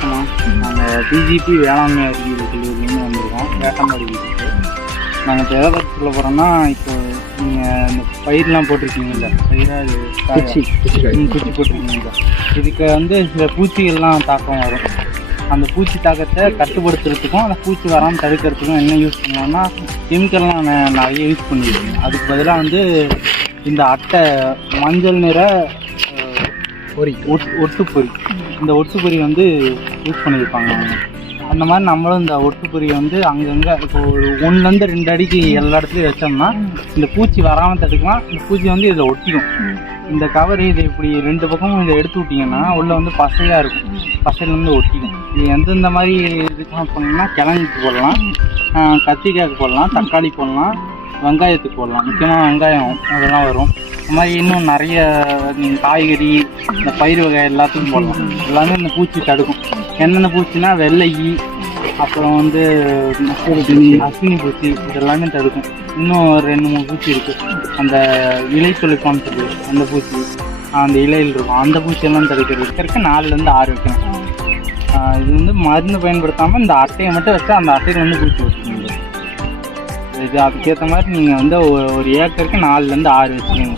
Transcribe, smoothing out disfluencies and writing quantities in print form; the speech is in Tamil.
வணக்கம்மா. நாங்கள் டிஜிபி வேளாண்மை அறிவியல் கல்லூரியிலேருந்து வந்திருக்கோம், வேட்டம்பாடி வீட்டுக்கு. நாங்கள் இப்போ எதை பற்றி சொல்ல போகிறோன்னா, இப்போ நீங்கள் இந்த பயிரெலாம் போட்டிருக்கீங்கல்ல, பயிராக குச்சி போட்டிருக்கீங்கல்ல, இதுக்கு வந்து சில பூச்சிகள்லாம் தாக்கம் வரும். அந்த பூச்சி தாக்கத்தை கட்டுப்படுத்துறதுக்கும் அந்த பூச்சி வராமல் தடுக்கிறதுக்கும் என்ன யூஸ் பண்ணலாம்னா, கெமிக்கல்லாம் நிறைய யூஸ் பண்ணியிருக்கேன். அதுக்கு பதிலாக வந்து இந்த அட்டை மஞ்சள் நிற ஒட்டுப்பொறி, இந்த ஒட்டுப்பொறி வந்து யூஸ் பண்ணியிருப்பாங்க. அந்த மாதிரி நம்மளும் இந்த ஒட்டுப்பொரியை வந்து அங்கங்கே இப்போ ஒரு 1-2 அடிக்கு எல்லா இடத்துலையும் வச்சோம்னா இந்த பூச்சி வராமல் தடுக்கலாம். இந்த பூச்சி வந்து இதில் ஒட்டிக்கும். இந்த கவர் இதை இப்படி 2 பக்கமும் இதை எடுத்து விட்டிங்கன்னா உள்ளே வந்து பசையாக இருக்கும், பசையிலேருந்து ஒட்டிக்கும். இது எந்தெந்த மாதிரி இதுக்கெல்லாம் பண்ணணும்னா, கிழங்குக்கு போடலாம், கத்திரிக்காய்க்கு போடலாம், தக்காளி போடலாம், வெங்காயத்துக்கு போடலாம். முக்கியமாக வெங்காயம் அதெல்லாம் வரும். இந்த மாதிரி இன்னும் நிறைய நீங்கள் காய்கறி, இந்த பயிர் வகை எல்லாத்துக்கும் போடலாம். எல்லாமே இந்த பூச்சி தடுக்கும். என்னென்ன பூச்சினா வெள்ளை, அப்புறம் வந்து அஸ்வினி பூச்சி, இது எல்லாமே தடுக்கும். இன்னும் 2-3 பூச்சி இருக்குது. அந்த இலை தொலைப்பான்னு சொல்லி அந்த பூச்சி அந்த இலையில் இருக்கும். அந்த பூச்சியெல்லாம் தடுக்கிறதுக்கு 4-6 வைக்கணும். இது வந்து மருந்து பயன்படுத்தாமல் இந்த அட்டையை மட்டும் வச்சா அந்த அட்டையில் வந்து பூச்சி வச்சுக்கணும். இது அதுக்கேற்ற மாதிரி நீங்கள் வந்து ஒரு ஏக்கருக்கு 4-6 வச்சுக்கணும்.